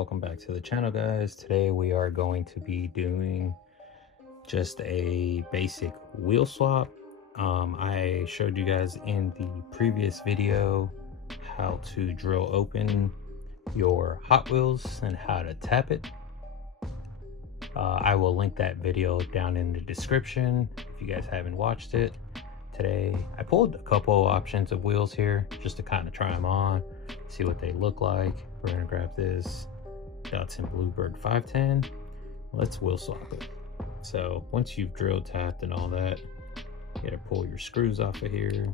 welcome back to the channel, guys. Today we are going to be doing just a basic wheel swap. I showed you guys in the previous video how to drill open your Hot Wheels and how to tap it. I will link that video down in the description if you guys haven't watched it. Today I pulled a couple options of wheels here just to kind of try them on, see what they look like. We're gonna grab this Datsun Bluebird 510. Let's wheel swap it. So once you've drilled, tapped, and all that, you gotta pull your screws off of here.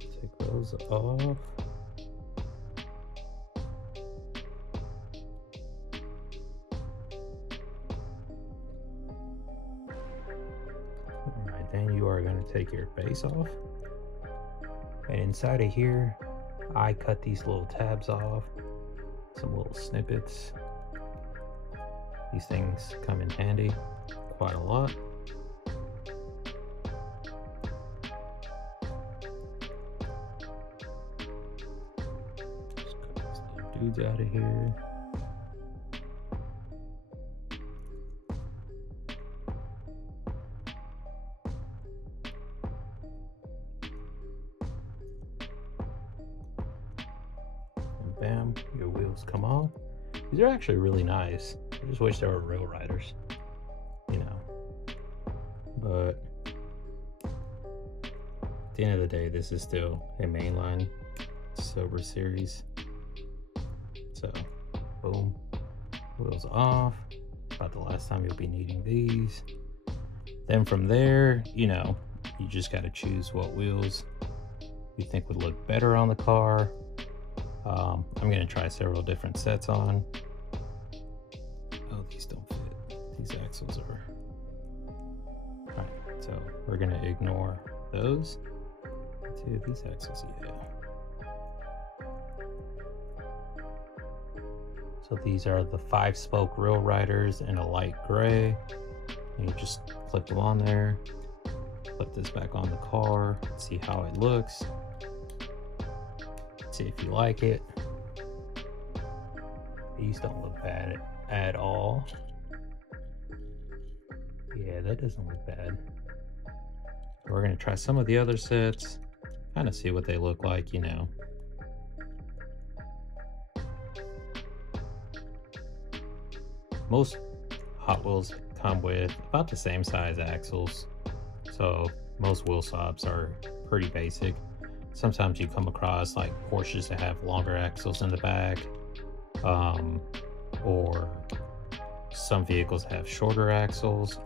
Take those off. Alright, then you are going to take your base off. And inside of here, I cut these little tabs off, some little snippets. These things come in handy quite a lot. Just cut these little dudes out of here. Bam, your wheels come off. These are actually really nice. I just wish there were rail riders, you know. But at the end of the day, this is still a mainline silver series. So, boom, wheels off. About the last time you'll be needing these. Then from there, you know, you just got to choose what wheels you think would look better on the car. I'm going to try several different sets on. Oh, these don't fit. These axles are... Alright, so we're going to ignore those. Dude, these axles, yeah. So these are the 5-spoke rail riders in a light gray. And you just clip them on there. Put this back on the car. See how it looks. See if you like it. These don't look bad at all. Yeah, that doesn't look bad. We're gonna try some of the other sets, kind of see what they look like, you know. Most Hot Wheels come with about the same size axles, so most wheel swaps are pretty basic. Sometimes you come across like Porsches that have longer axles in the back, or some vehicles have shorter axles.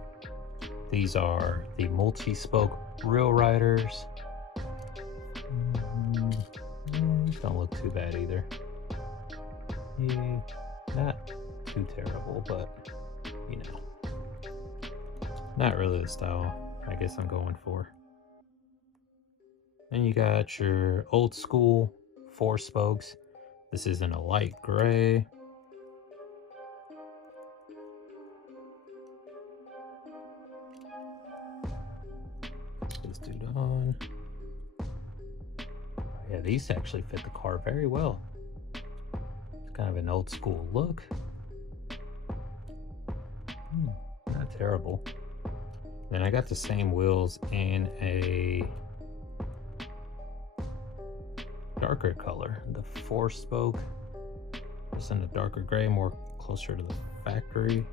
These are the multi-spoke rail riders. These don't look too bad either. Yeah, not too terrible, but you know, not really the style I guess I'm going for. Then you got your old school 4 spokes. This is in a light gray. Put this dude on. Yeah, these actually fit the car very well. It's kind of an old school look. Not terrible. Then I got the same wheels in a darker color, the 4-spoke, just in a darker gray, more closer to the factory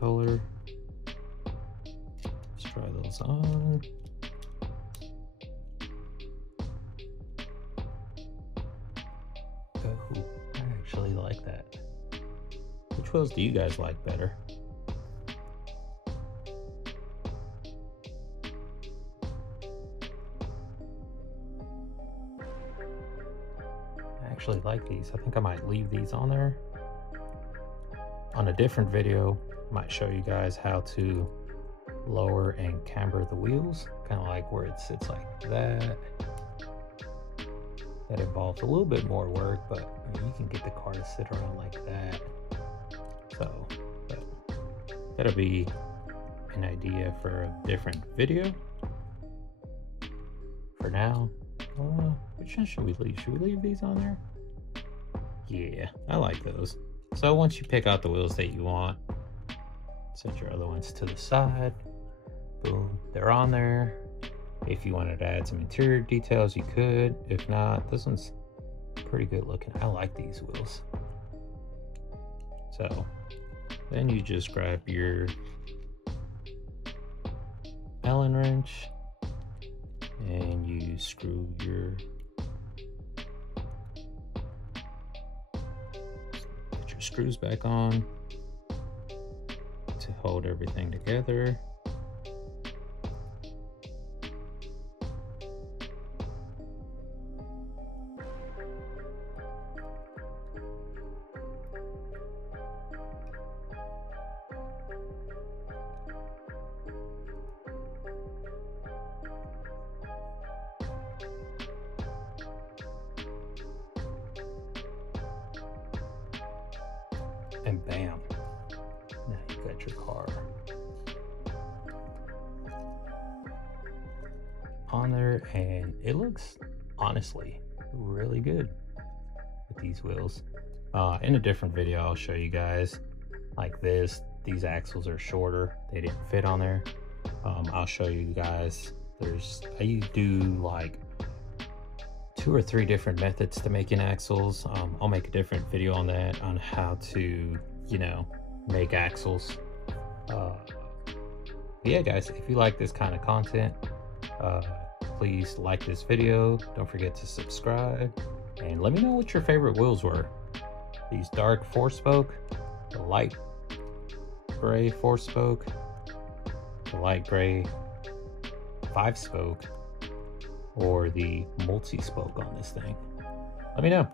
color. Let's try those on. Oh, I actually like that. Which wheels do you guys like better? Actually like these. I think I might leave these on there. On a different video, I might show you guys how to lower and camber the wheels, kind of like where it sits like that. That involves a little bit more work, but I mean, you can get the car to sit around like that. So, but that'll be an idea for a different video. For now, which one should we leave? Should we leave these on there? Yeah, I like those. So once you pick out the wheels that you want, set your other ones to the side. Boom, they're on there. If you wanted to add some interior details, you could. If not, this one's pretty good looking. I like these wheels. So then you just grab your Allen wrench and you screw put your screws back on to hold everything together. And bam, now you got your car on there, and it looks honestly really good with these wheels. In a different video, I'll show you guys like this. These axles are shorter, they didn't fit on there. I'll show you guys. I do like 2 or 3 different methods to making axles. I'll make a different video on that, on how to, you know, make axles. Yeah guys, if you like this kind of content, please like this video. Don't forget to subscribe, and let me know what your favorite wheels were. These dark 4-spoke, the light gray 4-spoke, the light gray 5-spoke, or the multi-spoke on this thing. Let me know.